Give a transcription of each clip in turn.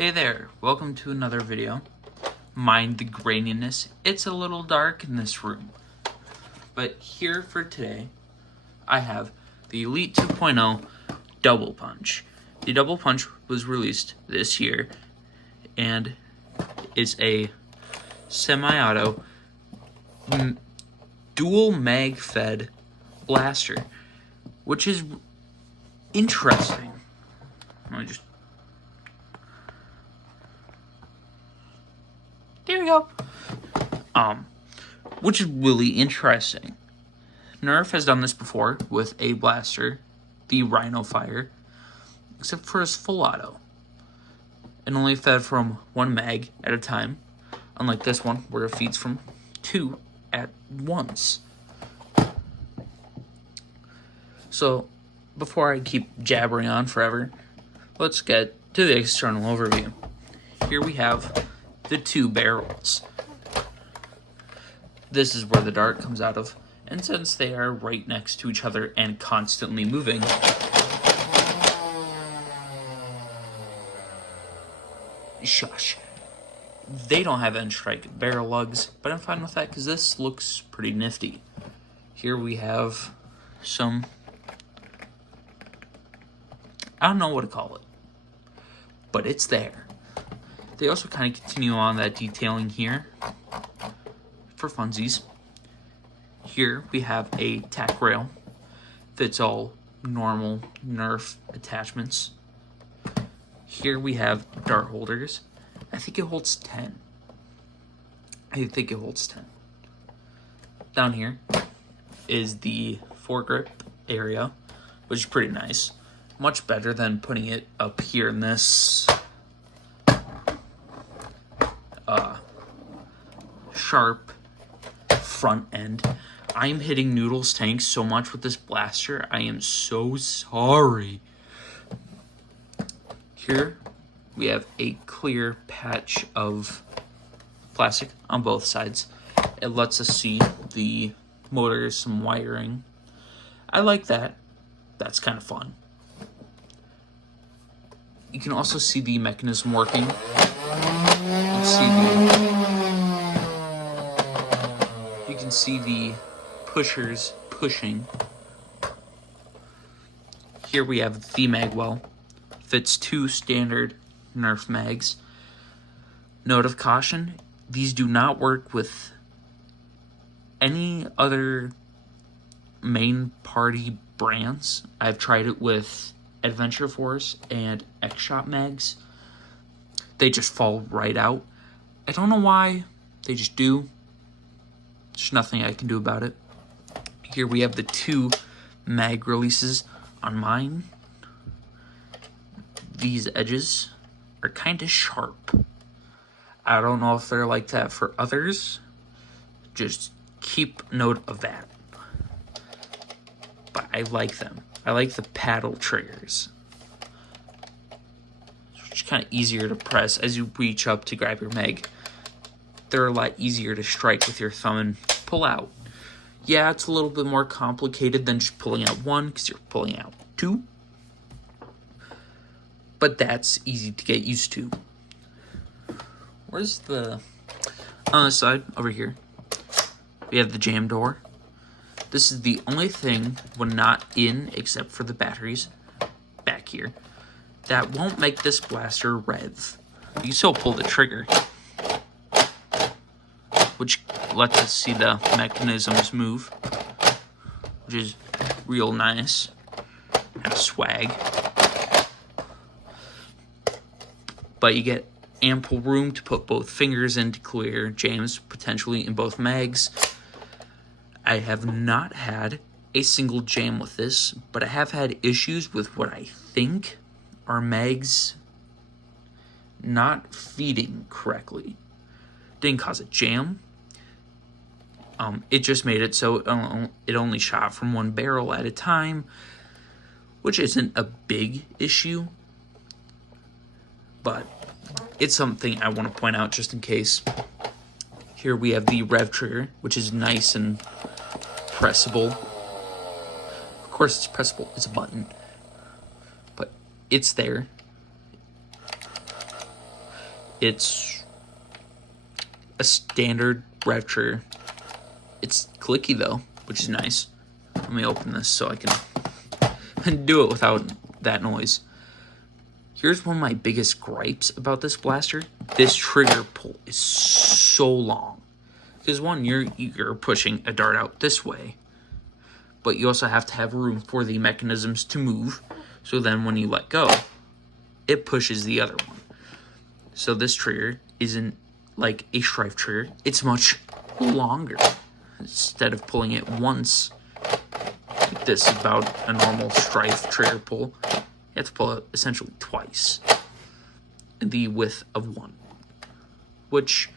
Hey there, welcome to another video. Mind the graininess, it's a little dark in this room. But here for today, I have the Elite 2.0 Double Punch. The Double Punch was released this year and is a semi-auto dual mag-fed blaster, which is interesting. Let me just... There we go. Which is really interesting. Nerf has done this before with a blaster, the Rhino Fire, except for his full auto. It only fed from one mag at a time, unlike this one where it feeds from two at once. So, before I keep jabbering on forever, let's get to the external overview. Here we have the two barrels. This is where the dart comes out of, and since they are right next to each other and constantly moving, shush, they don't have end strike barrel lugs, but I'm fine with that because this looks pretty nifty. Here we have some, I don't know what to call it, but it's there. They also kind of continue on that detailing here for funsies. Here we have a tack rail. Fits all normal Nerf attachments. Here we have dart holders. I think it holds 10. Down here is the foregrip area, which is pretty nice. Much better than putting it up here in this sharp front end. I'm hitting Noodle's tank so much with this blaster. I am so sorry. Here we have a clear patch of plastic on both sides. It lets us see the motors, some wiring. I like that. That's kind of fun. You can also see the mechanism working. You can see the pushers pushing. Here we have the mag well. Fits two standard Nerf mags. Note of caution, these do not work with any other main party brands. I've tried it with Adventure Force and X-Shot mags. They just fall right out. I don't know why, they just do. There's nothing I can do about it. Here we have the two mag releases on mine. These edges are kind of sharp. I don't know if they're like that for others. Just keep note of that. But I like them. I like the paddle triggers. It's kind of easier to press as you reach up to grab your mag. They're a lot easier to strike with your thumb and pull out. Yeah, it's a little bit more complicated than just pulling out one because you're pulling out two. But that's easy to get used to. Where's the... On the side, over here, we have the jam door. This is the only thing, when not in, except for the batteries, back here, that won't make this blaster rev. You can still pull the trigger, which lets us see the mechanisms move, which is real nice. Kind of swag. But you get ample room to put both fingers in to clear jams, potentially in both mags. I have not had a single jam with this, but I have had issues with what I think are mags not feeding correctly. Didn't cause a jam. It just made it so it only shot from one barrel at a time, which isn't a big issue, but it's something I want to point out just in case. Here we have the rev trigger, which is nice and pressable. Of course it's pressable, it's a button, but it's there. It's a standard rev trigger. It's clicky though, which is nice. Let me open this so I can do it without that noise. Here's one of my biggest gripes about this blaster. This trigger pull is so long. Because one, you're pushing a dart out this way, but you also have to have room for the mechanisms to move. So then when you let go, it pushes the other one. So this trigger isn't like a strife trigger. It's much longer. Instead of pulling it once, like this is about a normal strife trigger pull, you have to pull it essentially twice, the width of one. Which,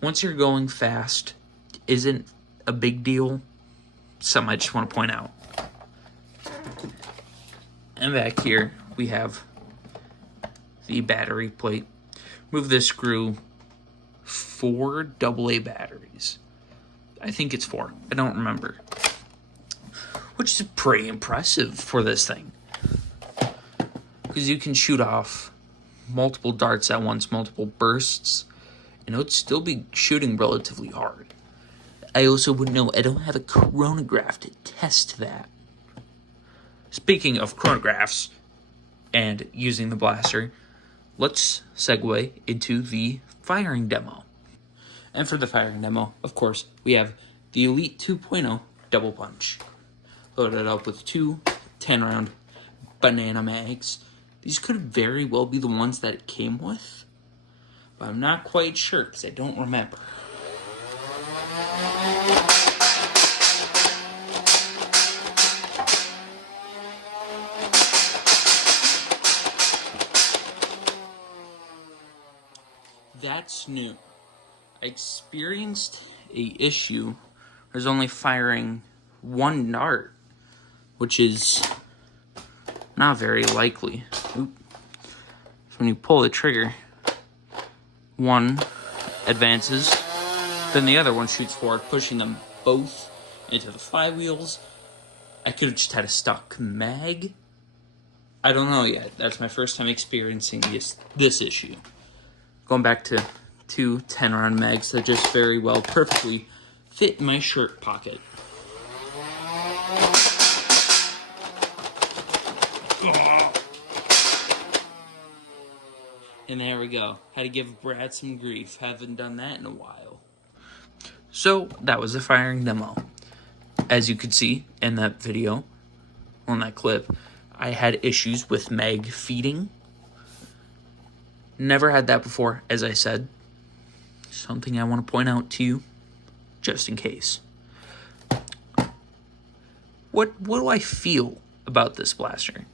once you're going fast, isn't a big deal. Something I just want to point out. And back here, we have the battery plate. Move this screw, 4 AA batteries. I think it's 4. I don't remember. Which is pretty impressive for this thing. Because you can shoot off multiple darts at once, multiple bursts, and it would still be shooting relatively hard. I also would know I don't have a chronograph to test that. Speaking of chronographs and using the blaster, let's segue into the firing demo. And for the firing demo, of course, we have the Elite 2.0 Double Punch. Loaded up with 2 10-round banana mags. These could very well be the ones that it came with, but I'm not quite sure because I don't remember. That's new. I experienced a issue. There's only firing 1 dart, which is not very likely. Oop. So when you pull the trigger, one advances, then the other one shoots forward, pushing them both into the flywheels. I could have just had a stock mag. I don't know yet. That's my first time experiencing this issue. Going back to 2 10-round mags that just very well perfectly fit in my shirt pocket. And there we go. Had to give Brad some grief. Haven't done that in a while. So, that was a firing demo. As you could see in that video, on that clip, I had issues with mag feeding. Never had that before, as I said. Something I want to point out to you, just in case. What do I feel about this blaster?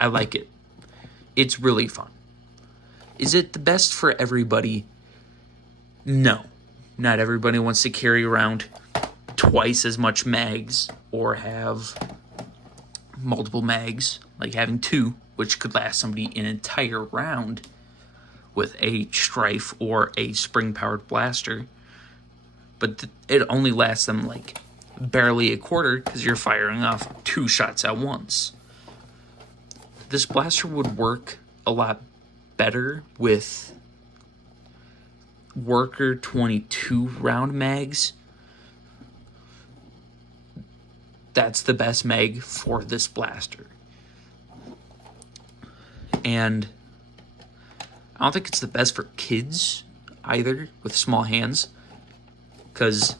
I like it. It's really fun. Is it the best for everybody? No. Not everybody wants to carry around twice as much mags or have multiple mags, like having 2, which could last somebody an entire round with a strife or a spring-powered blaster. But it only lasts them like barely a quarter because you're firing off 2 shots at once. This blaster would work a lot better with worker 22 round mags. That's the best mag for this blaster. And I don't think it's the best for kids either with small hands, because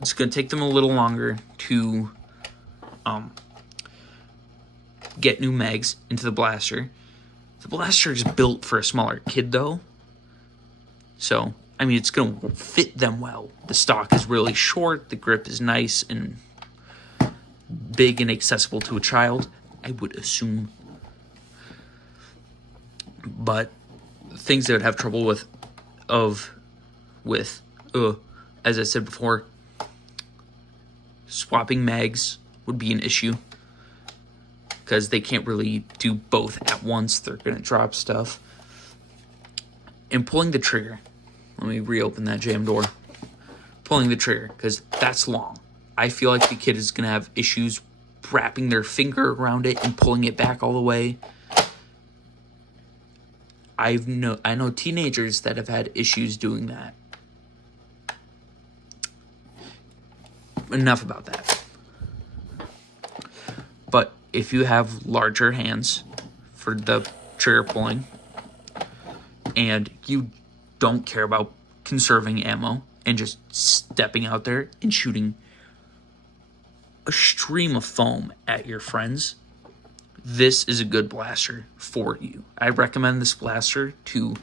it's going to take them a little longer to get new mags into the blaster. The blaster is built for a smaller kid though, so I mean it's going to fit them well. The stock is really short, the grip is nice and big and accessible to a child, I would assume. But things they would have trouble with, as I said before, swapping mags would be an issue because they can't really do both at once. They're going to drop stuff. And pulling the trigger. Let me reopen that jam door. Pulling the trigger, because that's long. I feel like the kid is going to have issues wrapping their finger around it and pulling it back all the way. I know teenagers that have had issues doing that. Enough about that. But if you have larger hands for the trigger pulling and you don't care about conserving ammo and just stepping out there and shooting a stream of foam at your friends, this is a good blaster for you. I recommend this blaster to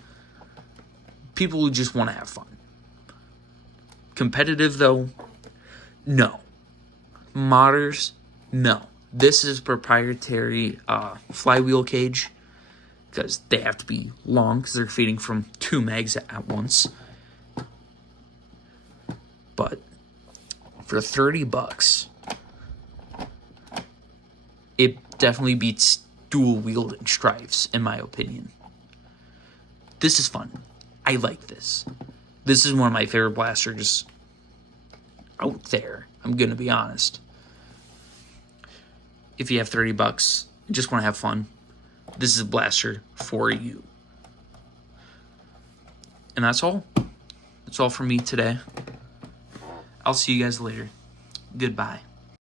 people who just want to have fun. Competitive, though, no. Modders, no. This is proprietary flywheel cage because they have to be long because they're feeding from 2 mags at once. But for $30, it definitely beats dual wielding strifes, in my opinion. This is fun. I like this. This is one of my favorite blasters out there. I'm gonna be honest. If you have $30 and just want to have fun, this is a blaster for you. And that's all. That's all from me today. I'll see you guys later. Goodbye.